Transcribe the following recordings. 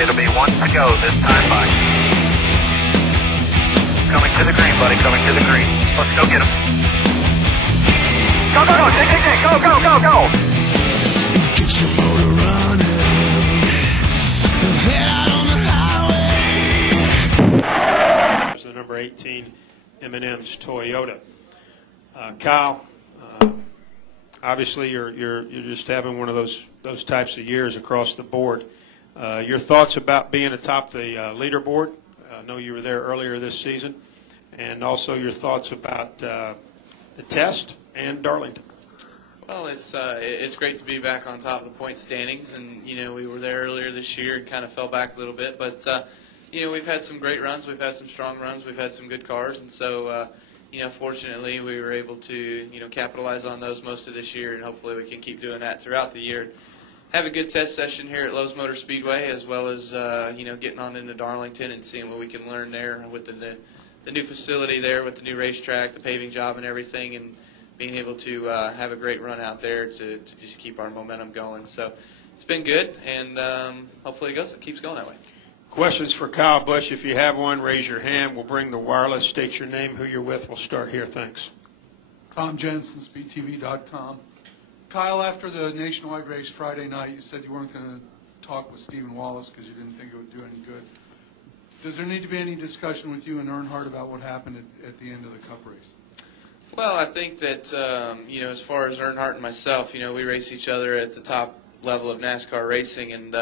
It'll be one to go this time by. Coming to the green, buddy, coming to the green. Let's go get him. Go, go, go, take, go, go, go, go. Get your motor running. Head out on the highway. There's the number 18 M&M's Toyota. Kyle, obviously you're just having one of those types of years across the board. Your thoughts about being atop the leaderboard? I know you were there earlier this season, and also your thoughts about the test and Darlington. Well, it's great to be back on top of the point standings, and we were there earlier this year and kind of fell back a little bit, but we've had some great runs, we've had some strong runs, we've had some good cars, and so fortunately we were able to capitalize on those most of this year, and hopefully we can keep doing that throughout the year. Have a good test session here at Lowe's Motor Speedway, as well as getting on into Darlington and seeing what we can learn there with the new facility there, with the new racetrack, the paving job, and everything, and being able to have a great run out there to just keep our momentum going. So it's been good, and hopefully it keeps going that way. Questions for Kyle Busch? If you have one, raise your hand. We'll bring the wireless. State your name, who you're with. We'll start here. Thanks. Tom Jensen, SpeedTV.com. Kyle, after the nationwide race Friday night, you said you weren't going to talk with Stephen Wallace because you didn't think it would do any good. Does there need to be any discussion with you and Earnhardt about what happened at the end of the Cup race? Well, I think that, as far as Earnhardt and myself, we race each other at the top level of NASCAR racing, and,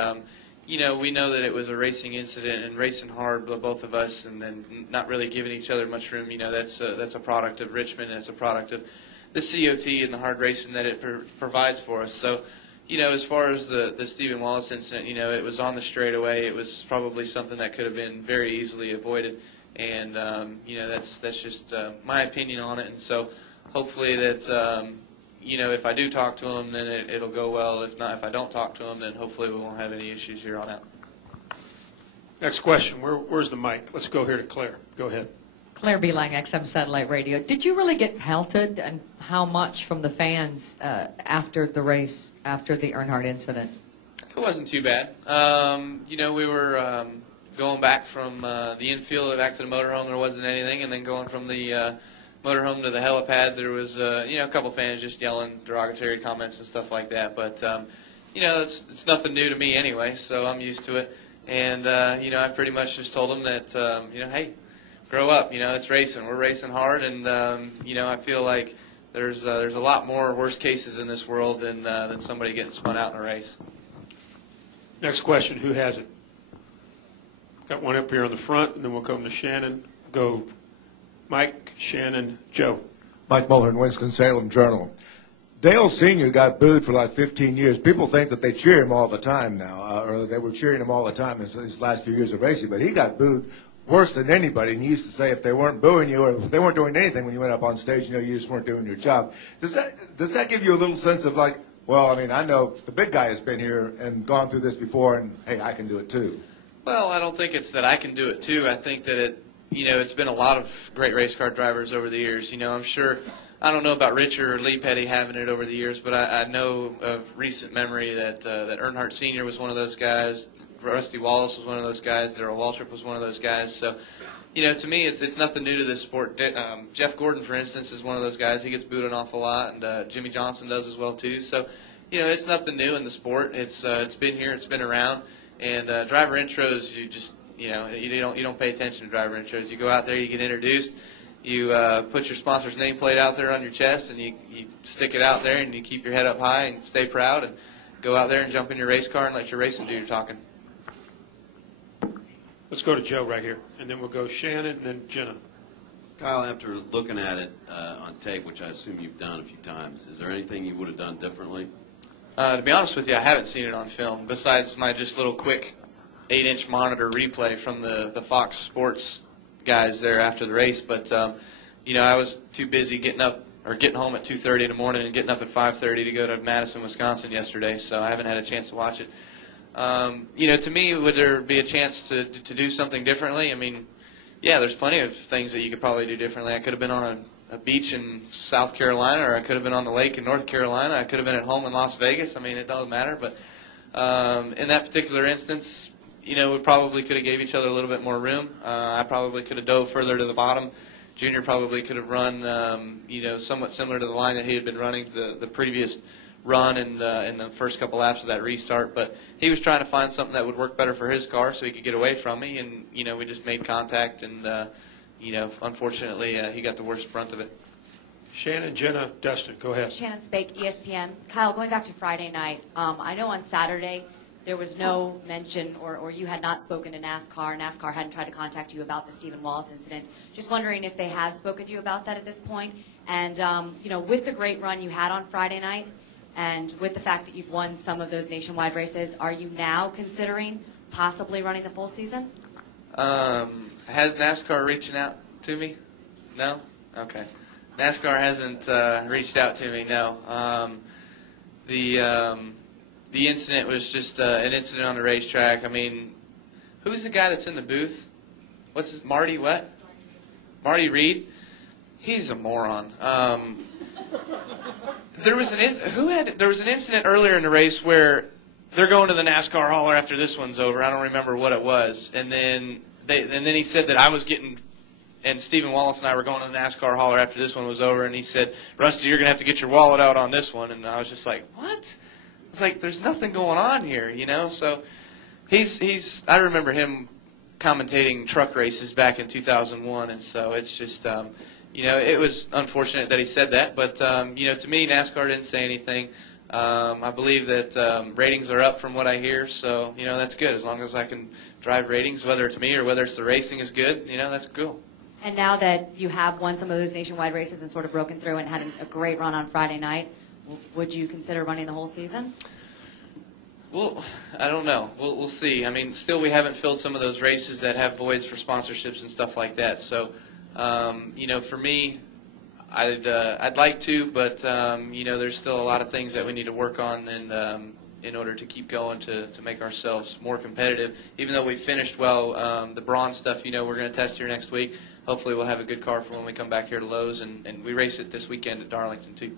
we know that it was a racing incident and racing hard, both of us, and then not really giving each other much room. That's a product of Richmond, and it's a product of the COT and the hard racing that it provides for us. So, as far as the Stephen Wallace incident, it was on the straightaway. It was probably something that could have been very easily avoided. And, that's just my opinion on it. And so hopefully that, if I do talk to him, then it'll go well. If not, if I don't talk to him, then hopefully we won't have any issues here on out. Next question. Where's the mic? Let's go here to Claire. Go ahead. Claire Beelang, XM Satellite Radio. Did you really get pelted, and how much from the fans after the race, after the Earnhardt incident? It wasn't too bad. We were going back from the infield back to the motorhome. There wasn't anything, and then going from the motorhome to the helipad, there was a couple fans just yelling derogatory comments and stuff like that. But it's nothing new to me anyway, so I'm used to it. And I pretty much just told them that hey, grow up. It's racing. We're racing hard, and I feel like there's a lot more worst cases in this world than somebody getting spun out in a race. Next question. Who has it? Got one up here on the front, and then we'll come to Shannon. Go Mike, Shannon, Joe. Mike Mulhern, Winston-Salem Journal. Dale Sr. got booed for like 15 years. People think that they cheer him all the time now, or they were cheering him all the time in his last few years of racing, but he got booed worse than anybody, and he used to say if they weren't booing you or if they weren't doing anything when you went up on stage, you just weren't doing your job. Does that give you a little sense of like, well, I know the big guy has been here and gone through this before, and hey, I can do it too? Well, I don't think it's that I can do it too. I think that it's been a lot of great race car drivers over the years. I'm sure, I don't know about Richard or Lee Petty having it over the years, but I know of recent memory that Earnhardt Sr. was one of those guys, Rusty Wallace was one of those guys, Darrell Waltrip was one of those guys. So, to me, it's nothing new to this sport. Jeff Gordon, for instance, is one of those guys. He gets booed an awful lot, and Jimmy Johnson does as well too. So, it's nothing new in the sport. It's been here, it's been around. And driver intros, you just you don't pay attention to driver intros. You go out there, you get introduced, you put your sponsor's nameplate out there on your chest, and you stick it out there, and you keep your head up high and stay proud, and go out there and jump in your race car and let your racing do your talking. Let's go to Joe right here, and then we'll go Shannon and then Jenna. Kyle, after looking at it on tape, which I assume you've done a few times, is there anything you would have done differently? To be honest with you, I haven't seen it on film, besides my just little quick 8-inch monitor replay from the Fox Sports guys there after the race. But, I was too busy getting home at 2:30 in the morning and getting up at 5:30 to go to Madison, Wisconsin yesterday, so I haven't had a chance to watch it. To me, would there be a chance to do something differently? Yeah, there's plenty of things that you could probably do differently. I could have been on a beach in South Carolina, or I could have been on the lake in North Carolina. I could have been at home in Las Vegas. It doesn't matter. But in that particular instance, we probably could have gave each other a little bit more room. I probably could have dove further to the bottom. Junior probably could have run, somewhat similar to the line that he had been running the previous run in the first couple laps of that restart. But he was trying to find something that would work better for his car so he could get away from me. And, we just made contact. And, unfortunately, he got the worst brunt of it. Shannon, Jenna, Dustin, go ahead. Shannon Spake, ESPN. Kyle, going back to Friday night, I know on Saturday there was no mention or you had not spoken to NASCAR. NASCAR hadn't tried to contact you about the Stephen Wallace incident. Just wondering if they have spoken to you about that at this point. And, with the great run you had on Friday night and with the fact that you've won some of those nationwide races, are you now considering possibly running the full season? Has NASCAR reaching out to me? No? Okay. NASCAR hasn't reached out to me, no. The incident was just an incident on the racetrack. I mean, who's the guy that's in the booth? What's his, Marty what? Marty Reed? He's a moron. There was an incident earlier in the race where they're going to the NASCAR hauler after this one's over. I don't remember what it was. And then he said that I was getting, and Stephen Wallace and I were going to the NASCAR hauler after this one was over, and he said, Rusty, you're going to have to get your wallet out on this one. And I was just like, what? It's like, there's nothing going on here, So I remember him commentating truck races back in 2001, and so it's just, it was unfortunate that he said that. But, to me, NASCAR didn't say anything. I believe that ratings are up from what I hear, so, that's good. As long as I can drive ratings, whether it's me or whether it's the racing is good, that's cool. And now that you have won some of those nationwide races and sort of broken through and had a great run on Friday night, would you consider running the whole season? Well, I don't know. We'll see. I mean, still we haven't filled some of those races that have voids for sponsorships and stuff like that. So, for me, I'd like to, but there's still a lot of things that we need to work on, and in order to keep going to make ourselves more competitive. Even though we finished well, the bronze stuff, we're going to test here next week. Hopefully, we'll have a good car for when we come back here to Lowe's, and we race it this weekend at Darlington too.